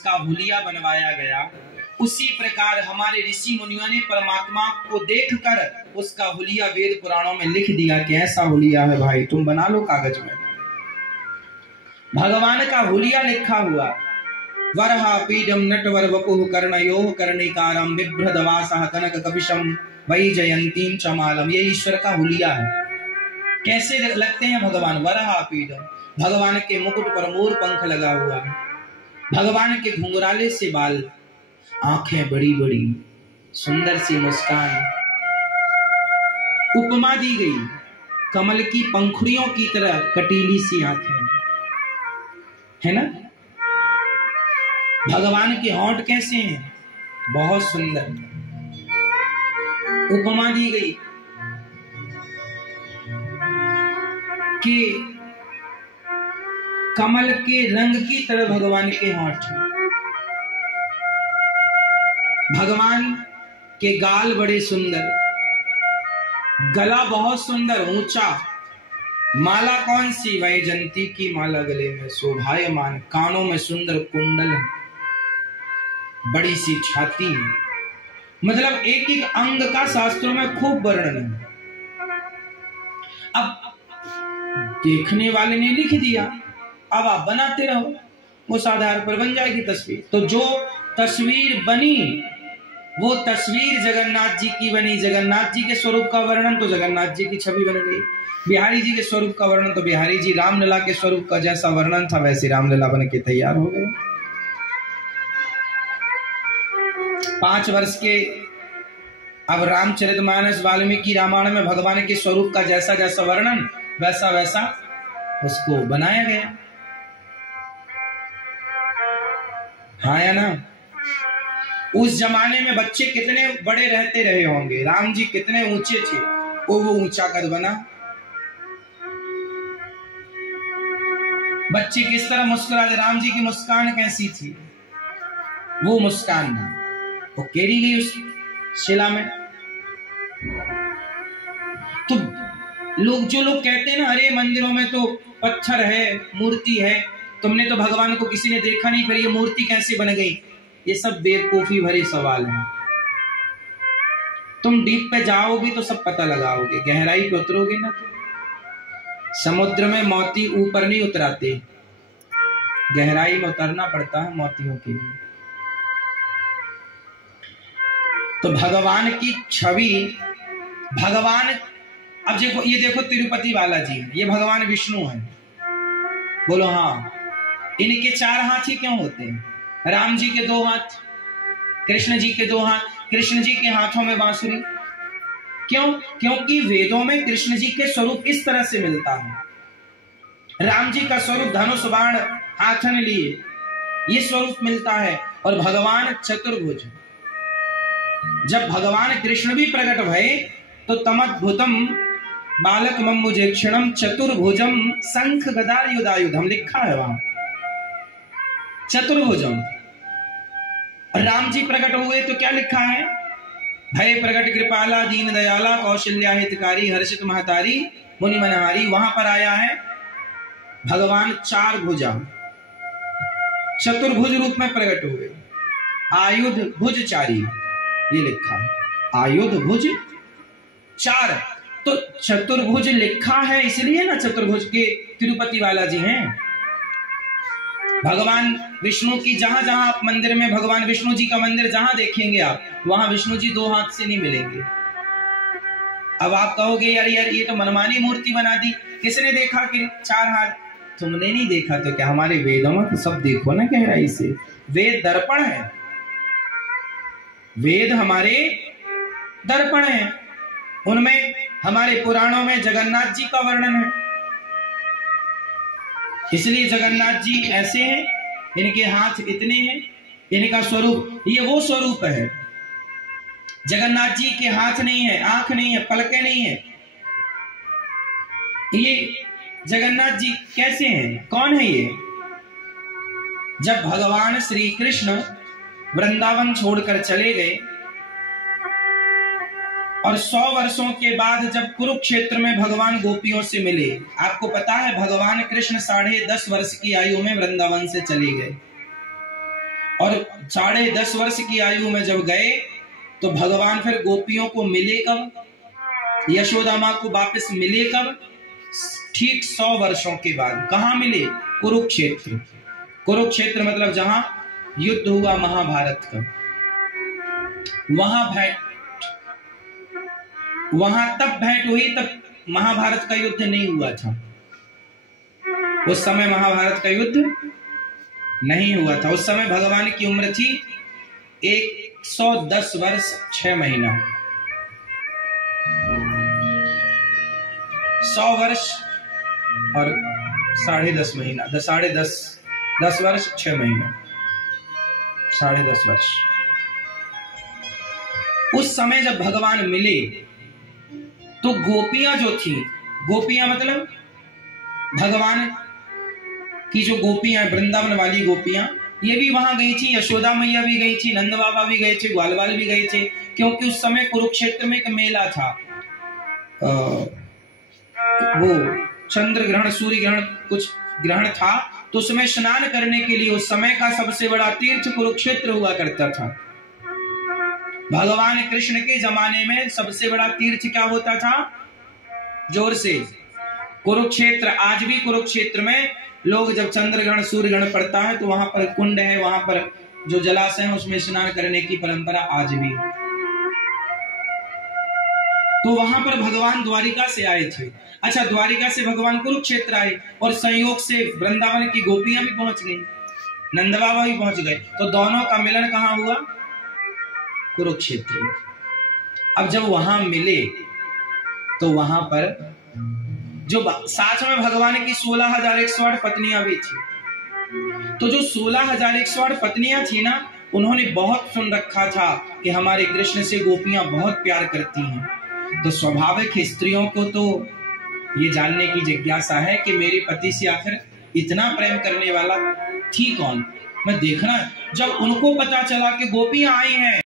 उसका हुलिया बनवाया गया, उसी प्रकार हमारे ऋषि मुनियों ने परमात्मा को देखकर उसका हुलिया वेद पुराणों में लिख दिया कि ऐसा हुलिया है भाई, तुम बना लो कागज में। भगवान का हुलिया लिखा हुआ, वरहा पीडम नटवर वपुः कर्णयोः कर्णिकारं बिभ्रदवासः कनक कपिशम वैजयंतीं चमालम। ये ईश्वर का हुलिया है। कैसे लगते हैं भगवान? वरहा पीडम, भगवान के मुकुट पर मोर पंख लगा हुआ है, भगवान के घुंघराले से बाल, आंखें बड़ी बड़ी, सुंदर सी मुस्कान। उपमा दी गई कमल की पंखुड़ियों की तरह कटीली सी आंखें, है ना। भगवान के होंठ कैसे हैं? बहुत सुंदर। उपमा दी गई कि कमल के रंग की तरह भगवान के होंठ, भगवान के गाल बड़े सुंदर, गला बहुत सुंदर ऊंचा, माला कौन सी? वैजयंती की माला गले में शोभायमान, कानों में सुंदर कुंडल, बड़ी सी छाती है। मतलब एक एक अंग का शास्त्रों में खूब वर्णन है। अब देखने वाले ने लिख दिया, अब आप बनाते रहो, उस आधार पर बन जाएगी तस्वीर। तो जो तस्वीर बनी वो तस्वीर जगन्नाथ जी की बनी, जगन्नाथ जी के स्वरूप का वर्णन तो जगन्नाथ जी की छवि बन गई, बिहारी जी के स्वरूप का वर्णन तो बिहारी जी, रामलला के स्वरूप का जैसा वर्णन था वैसे रामलला बन के तैयार हो गए। 5 वर्ष के अब रामचरितमानस वाल्मीकि रामायण में भगवान के स्वरूप का जैसा जैसा वर्णन वैसा वैसा उसको बनाया गया। हाँ या ना? उस जमाने में बच्चे कितने बड़े रहते रहे होंगे, राम जी कितने ऊंचे थे, वो ऊंचा कद बना। बच्चे किस तरह मुस्कुराते, राम जी की मुस्कान कैसी थी, वो मुस्कान वो केरी गई उस शिला में। तो जो लोग कहते हैं ना, अरे मंदिरों में तो पत्थर है, मूर्ति है, तुमने तो भगवान को किसी ने देखा नहीं, फिर ये मूर्ति कैसे बन गई? ये सब बेवकूफी भरे सवाल हैं। तुम डीप पे जाओगे तो सब पता लगाओगे, गहराई पे उतरोगे ना तो। समुद्र में मोती ऊपर नहीं उतराते, गहराई में उतरना पड़ता है मोतियों के लिए। तो भगवान की छवि, भगवान, अब देखो ये देखो तिरुपति बालाजी है, ये भगवान विष्णु है। बोलो हाँ। इनके 4 हाथ ही क्यों होते हैं? राम जी के 2 हाथ, कृष्ण जी के 2 हाथ, कृष्ण जी के हाथों में बांसुरी। क्यों? क्योंकि वेदों में कृष्ण जी के स्वरूप इस तरह से मिलता है। राम जी का स्वरूप धनुष बाण हाथन लिए, ये स्वरूप मिलता है। और भगवान चतुर्भुज, जब भगवान कृष्ण भी प्रकट भये तो तमद्भुतम बालक मम्मुजेक्षणम चतुर्भुजम शंख गदायुधायुधम लिखा है वहां, चतुर्भुजम। राम जी प्रकट हुए तो क्या लिखा है? भय प्रकट कृपाला दीन दयाला कौशल्या हितकारी हर्षित महतारी मुनि मनहारी। वहां पर आया है भगवान 4 भुजा, चतुर्भुज रूप में प्रकट हुए, आयुध भुजचारी, ये लिखा है आयुध भुज 4। तो चतुर्भुज लिखा है इसलिए ना चतुर्भुज के तिरुपति बालाजी हैं। भगवान विष्णु की जहां जहां आप मंदिर में, भगवान विष्णु जी का मंदिर जहां देखेंगे आप, वहां विष्णु जी 2 हाथ से नहीं मिलेंगे। अब आप कहोगे यार ये तो मनमानी मूर्ति बना दी, किसने देखा कि 4 हाथ? तुमने नहीं देखा तो क्या, हमारे वेदों में तो सब देखो ना गहराई से। वेद दर्पण है, वेद हमारे दर्पण है, उनमें हमारे पुराणों में जगन्नाथ जी का वर्णन है। इसलिए जगन्नाथ जी ऐसे हैं, इनके हाथ इतने हैं, इनका स्वरूप ये वो स्वरूप है। जगन्नाथ जी के हाथ नहीं है, आंख नहीं है, पलकें नहीं है। ये जगन्नाथ जी कैसे हैं? कौन है ये? जब भगवान श्री कृष्ण वृंदावन छोड़कर चले गए और 100 वर्षों के बाद जब कुरुक्षेत्र में भगवान गोपियों से मिले, आपको पता है भगवान कृष्ण 10.5 वर्ष की आयु में वृंदावन से चले गए और 10.5 वर्ष की आयु में जब गए तो भगवान फिर गोपियों को मिले कब? यशोदा माँ को वापस मिले कब? ठीक 100 वर्षों के बाद। कहाँ मिले? कुरुक्षेत्र। कुरुक्षेत्र मतलब जहां युद्ध हुआ महाभारत का, वहां तब भेंट हुई, तब महाभारत का युद्ध नहीं हुआ था। उस समय महाभारत का युद्ध नहीं हुआ था। उस समय भगवान की उम्र थी 110 वर्ष 6 महीना। 100 वर्ष और 10.5 महीना, 10 वर्ष 6 महीना, 10.5 वर्ष। उस समय जब भगवान मिले तो गोपियां जो थी, गोपियां मतलब भगवान की जो गोपियां, वृंदावन वाली गोपियां, ये भी वहां गई थी। यशोदा मैया भी गई थी, नंद बाबा भी गए थे, ग्वाल बाल भी गए थे, क्योंकि उस समय कुरुक्षेत्र में एक मेला था। वो चंद्र ग्रहण, सूर्य ग्रहण, कुछ ग्रहण था, तो उसमें स्नान करने के लिए उस समय का सबसे बड़ा तीर्थ कुरुक्षेत्र हुआ करता था। भगवान कृष्ण के जमाने में सबसे बड़ा तीर्थ क्या होता था? जोर से, कुरुक्षेत्र। आज भी कुरुक्षेत्र में लोग जब चंद्र ग्रहण, सूर्य ग्रहण पड़ता है तो वहां पर कुंड है, वहां पर जो जलाशय है उसमें स्नान करने की परंपरा आज भी। तो वहां पर भगवान द्वारिका से आए थे। अच्छा, द्वारिका से भगवान कुरुक्षेत्र आए और संयोग से वृंदावन की गोपियां भी पहुंच गई, नंद बाबा भी पहुंच गए, तो दोनों का मिलन कहां हुआ? कुरुक्षेत्र। अब जब वहां मिले तो वहां पर जो साथ में भगवान की 16,108 पत्नियां भी थी। तो जो 16,108 पत्नियां थी ना, उन्होंने बहुत सुन रखा था कि हमारे कृष्ण से गोपियां बहुत प्यार करती हैं। तो स्वाभाविक स्त्रियों को तो ये जानने की जिज्ञासा है कि मेरे पति से आखिर इतना प्रेम करने वाला थी कौन, मैं देखना। जब उनको पता चला कि गोपियां आई हैं